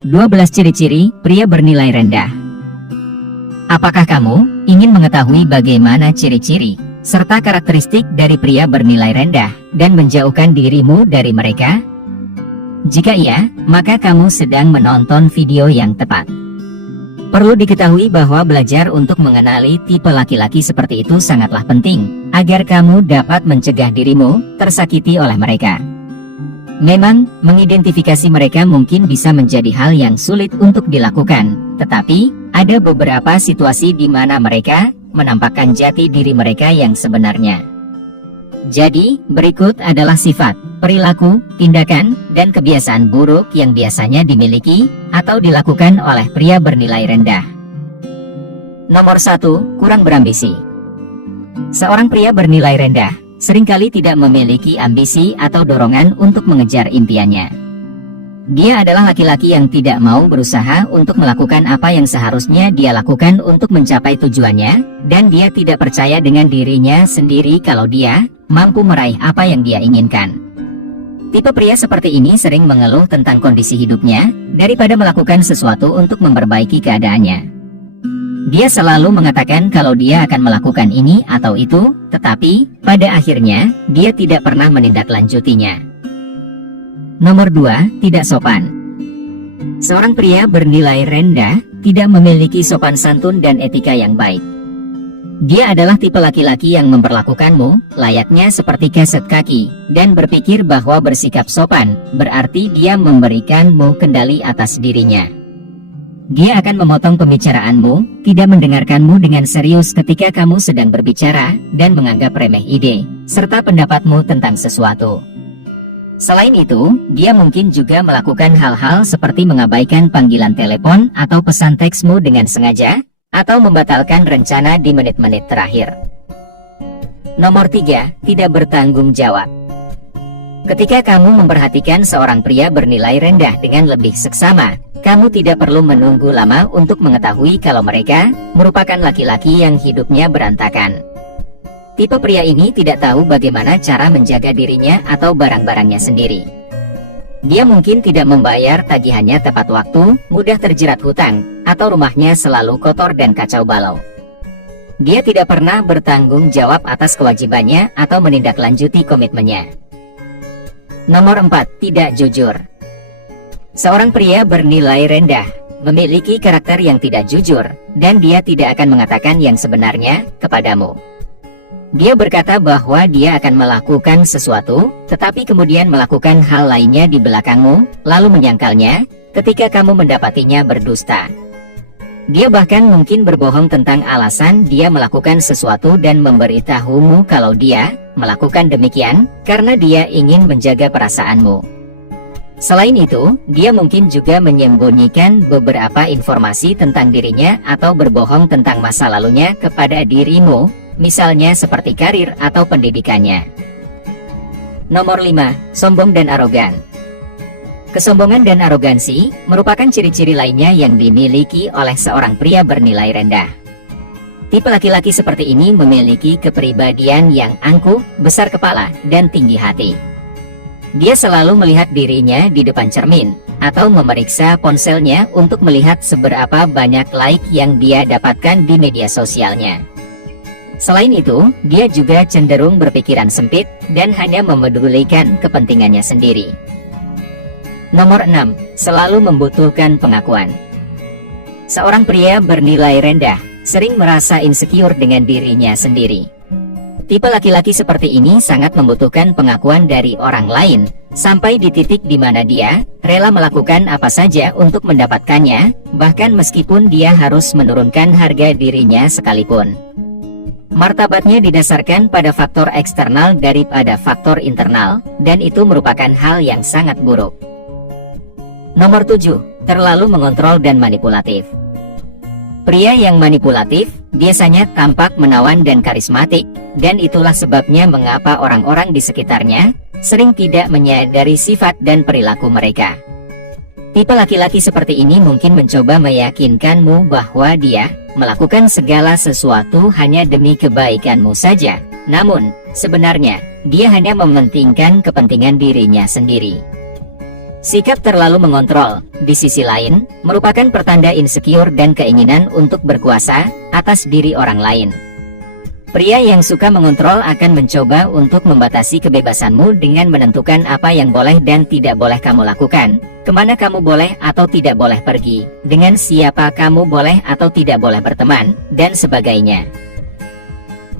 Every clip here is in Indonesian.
12 ciri-ciri pria bernilai rendah. Apakah kamu ingin mengetahui bagaimana ciri-ciri serta karakteristik dari pria bernilai rendah dan menjauhkan dirimu dari mereka? Jika iya, maka kamu sedang menonton video yang tepat. Perlu diketahui bahwa belajar untuk mengenali tipe laki-laki seperti itu sangatlah penting, agar kamu dapat mencegah dirimu tersakiti oleh mereka. Memang, mengidentifikasi mereka mungkin bisa menjadi hal yang sulit untuk dilakukan, tetapi ada beberapa situasi di mana mereka menampakkan jati diri mereka yang sebenarnya. Jadi, berikut adalah sifat, perilaku, tindakan, dan kebiasaan buruk yang biasanya dimiliki atau dilakukan oleh pria bernilai rendah. Nomor 1, kurang berambisi. Seorang pria bernilai rendah seringkali tidak memiliki ambisi atau dorongan untuk mengejar impiannya. Dia adalah laki-laki yang tidak mau berusaha untuk melakukan apa yang seharusnya dia lakukan untuk mencapai tujuannya, dan dia tidak percaya dengan dirinya sendiri kalau dia mampu meraih apa yang dia inginkan. Tipe pria seperti ini sering mengeluh tentang kondisi hidupnya, daripada melakukan sesuatu untuk memperbaiki keadaannya. Dia selalu mengatakan kalau dia akan melakukan ini atau itu, tetapi pada akhirnya dia tidak pernah menindaklanjutinya. Nomor 2, tidak sopan. Seorang pria bernilai rendah tidak memiliki sopan santun dan etika yang baik. Dia adalah tipe laki-laki yang memperlakukanmu layaknya seperti keset kaki, dan berpikir bahwa bersikap sopan berarti dia memberikanmu kendali atas dirinya. Dia akan memotong pembicaraanmu, tidak mendengarkanmu dengan serius ketika kamu sedang berbicara, dan menganggap remeh ide serta pendapatmu tentang sesuatu. Selain itu, dia mungkin juga melakukan hal-hal seperti mengabaikan panggilan telepon atau pesan teksmu dengan sengaja, atau membatalkan rencana di menit-menit terakhir. Nomor 3, tidak bertanggung jawab. Ketika kamu memperhatikan seorang pria bernilai rendah dengan lebih seksama, kamu tidak perlu menunggu lama untuk mengetahui kalau mereka merupakan laki-laki yang hidupnya berantakan. Tipe pria ini tidak tahu bagaimana cara menjaga dirinya atau barang-barangnya sendiri. Dia mungkin tidak membayar tagihannya tepat waktu, mudah terjerat hutang, atau rumahnya selalu kotor dan kacau balau. Dia tidak pernah bertanggung jawab atas kewajibannya atau menindaklanjuti komitmennya. Nomor 4, tidak jujur. Seorang pria bernilai rendah memiliki karakter yang tidak jujur, dan dia tidak akan mengatakan yang sebenarnya kepadamu. Dia berkata bahwa dia akan melakukan sesuatu, tetapi kemudian melakukan hal lainnya di belakangmu, lalu menyangkalnya ketika kamu mendapatinya berdusta. Dia bahkan mungkin berbohong tentang alasan dia melakukan sesuatu dan memberitahumu kalau dia melakukan demikian karena dia ingin menjaga perasaanmu. Selain itu, dia mungkin juga menyembunyikan beberapa informasi tentang dirinya atau berbohong tentang masa lalunya kepada dirimu, misalnya seperti karir atau pendidikannya. Nomor 5, sombong dan arogan. Kesombongan dan arogansi merupakan ciri-ciri lainnya yang dimiliki oleh seorang pria bernilai rendah. Tipe laki-laki seperti ini memiliki kepribadian yang angkuh, besar kepala, dan tinggi hati. Dia selalu melihat dirinya di depan cermin, atau memeriksa ponselnya untuk melihat seberapa banyak like yang dia dapatkan di media sosialnya. Selain itu, dia juga cenderung berpikiran sempit dan hanya memedulikan kepentingannya sendiri. Nomor 6, selalu membutuhkan pengakuan. Seorang pria bernilai rendah sering merasa insecure dengan dirinya sendiri. Tipe laki-laki seperti ini sangat membutuhkan pengakuan dari orang lain, sampai di titik di mana dia rela melakukan apa saja untuk mendapatkannya, bahkan meskipun dia harus menurunkan harga dirinya sekalipun. Martabatnya didasarkan pada faktor eksternal daripada faktor internal, dan itu merupakan hal yang sangat buruk. Nomor 7, terlalu mengontrol dan manipulatif. Pria yang manipulatif biasanya tampak menawan dan karismatik, dan itulah sebabnya mengapa orang-orang di sekitarnya sering tidak menyadari sifat dan perilaku mereka. Tipe laki-laki seperti ini mungkin mencoba meyakinkanmu bahwa dia melakukan segala sesuatu hanya demi kebaikanmu saja. Namun, sebenarnya, dia hanya mementingkan kepentingan dirinya sendiri. Sikap terlalu mengontrol, di sisi lain, merupakan pertanda insecure dan keinginan untuk berkuasa atas diri orang lain. Pria yang suka mengontrol akan mencoba untuk membatasi kebebasanmu dengan menentukan apa yang boleh dan tidak boleh kamu lakukan, kemana kamu boleh atau tidak boleh pergi, dengan siapa kamu boleh atau tidak boleh berteman, dan sebagainya.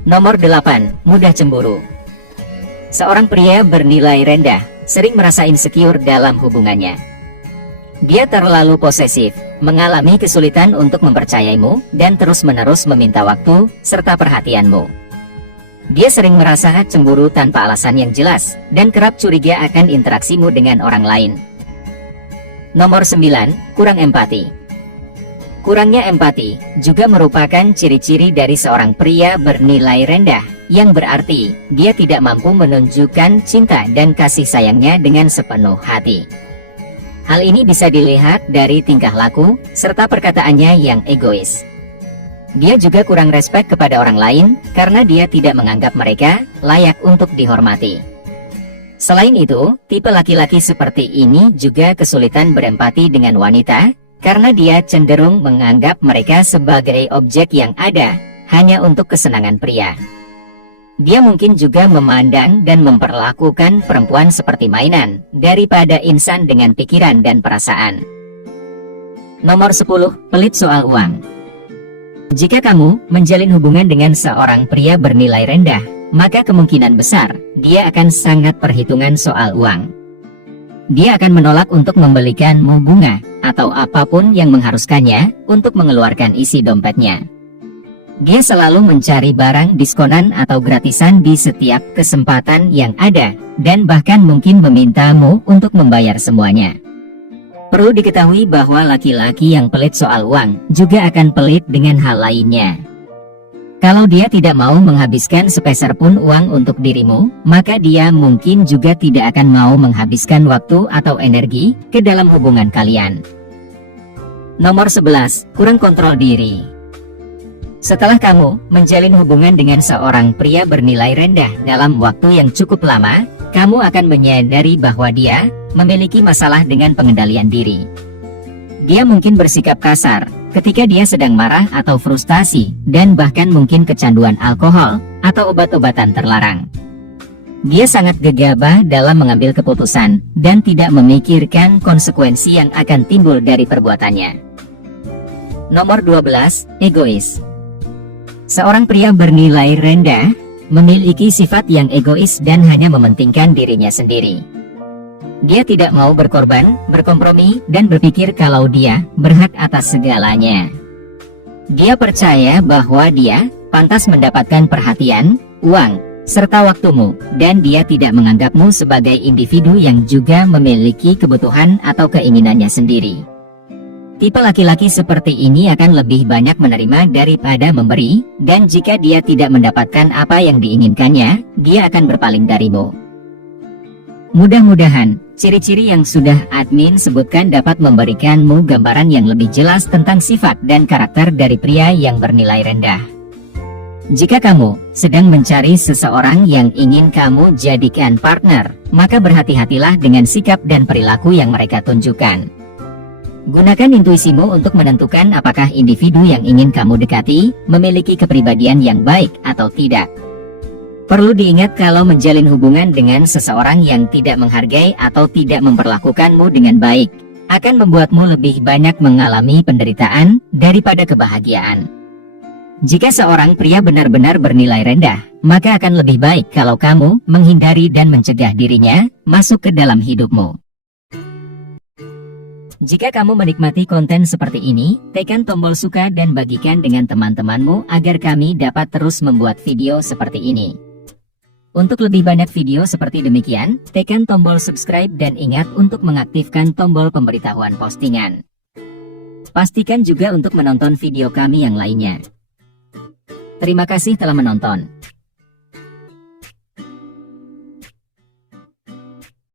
Nomor 8. Mudah cemburu. Seorang pria bernilai rendah sering merasa insecure dalam hubungannya. Dia terlalu posesif, mengalami kesulitan untuk mempercayaimu, dan terus-menerus meminta waktu serta perhatianmu. Dia sering merasa cemburu tanpa alasan yang jelas, dan kerap curiga akan interaksimu dengan orang lain. Nomor 9. Kurang empati. Kurangnya empati juga merupakan ciri-ciri dari seorang pria bernilai rendah, yang berarti dia tidak mampu menunjukkan cinta dan kasih sayangnya dengan sepenuh hati. Hal ini bisa dilihat dari tingkah laku serta perkataannya yang egois. Dia juga kurang respek kepada orang lain karena dia tidak menganggap mereka layak untuk dihormati. Selain itu, tipe laki-laki seperti ini juga kesulitan berempati dengan wanita karena dia cenderung menganggap mereka sebagai objek yang ada hanya untuk kesenangan pria. Dia mungkin juga memandang dan memperlakukan perempuan seperti mainan daripada insan dengan pikiran dan perasaan. Nomor 10. Pelit soal uang. Jika kamu menjalin hubungan dengan seorang pria bernilai rendah, maka kemungkinan besar dia akan sangat perhitungan soal uang. Dia akan menolak untuk membelikanmu bunga atau apapun yang mengharuskannya untuk mengeluarkan isi dompetnya. Dia selalu mencari barang diskonan atau gratisan di setiap kesempatan yang ada, dan bahkan mungkin memintamu untuk membayar semuanya. Perlu diketahui bahwa laki-laki yang pelit soal uang juga akan pelit dengan hal lainnya. Kalau dia tidak mau menghabiskan sepeser pun uang untuk dirimu, maka dia mungkin juga tidak akan mau menghabiskan waktu atau energi ke dalam hubungan kalian. Nomor 11. Kurang kontrol diri. Setelah kamu menjalin hubungan dengan seorang pria bernilai rendah dalam waktu yang cukup lama, kamu akan menyadari bahwa dia memiliki masalah dengan pengendalian diri. Dia mungkin bersikap kasar ketika dia sedang marah atau frustasi, dan bahkan mungkin kecanduan alkohol atau obat-obatan terlarang. Dia sangat gegabah dalam mengambil keputusan dan tidak memikirkan konsekuensi yang akan timbul dari perbuatannya. Nomor 12. Egois. Seorang pria bernilai rendah memiliki sifat yang egois dan hanya mementingkan dirinya sendiri. Dia tidak mau berkorban, berkompromi, dan berpikir kalau dia berhak atas segalanya. Dia percaya bahwa dia pantas mendapatkan perhatian, uang, serta waktumu, dan dia tidak menganggapmu sebagai individu yang juga memiliki kebutuhan atau keinginannya sendiri. Tipe laki-laki seperti ini akan lebih banyak menerima daripada memberi, dan jika dia tidak mendapatkan apa yang diinginkannya, dia akan berpaling darimu. Mudah-mudahan, ciri-ciri yang sudah admin sebutkan dapat memberikanmu gambaran yang lebih jelas tentang sifat dan karakter dari pria yang bernilai rendah. Jika kamu sedang mencari seseorang yang ingin kamu jadikan partner, maka berhati-hatilah dengan sikap dan perilaku yang mereka tunjukkan. Gunakan intuisimu untuk menentukan apakah individu yang ingin kamu dekati memiliki kepribadian yang baik atau tidak. Perlu diingat kalau menjalin hubungan dengan seseorang yang tidak menghargai atau tidak memperlakukanmu dengan baik, akan membuatmu lebih banyak mengalami penderitaan daripada kebahagiaan. Jika seorang pria benar-benar bernilai rendah, maka akan lebih baik kalau kamu menghindari dan mencegah dirinya masuk ke dalam hidupmu. Jika kamu menikmati konten seperti ini, tekan tombol suka dan bagikan dengan teman-temanmu agar kami dapat terus membuat video seperti ini. Untuk lebih banyak video seperti demikian, tekan tombol subscribe dan ingat untuk mengaktifkan tombol pemberitahuan postingan. Pastikan juga untuk menonton video kami yang lainnya. Terima kasih telah menonton.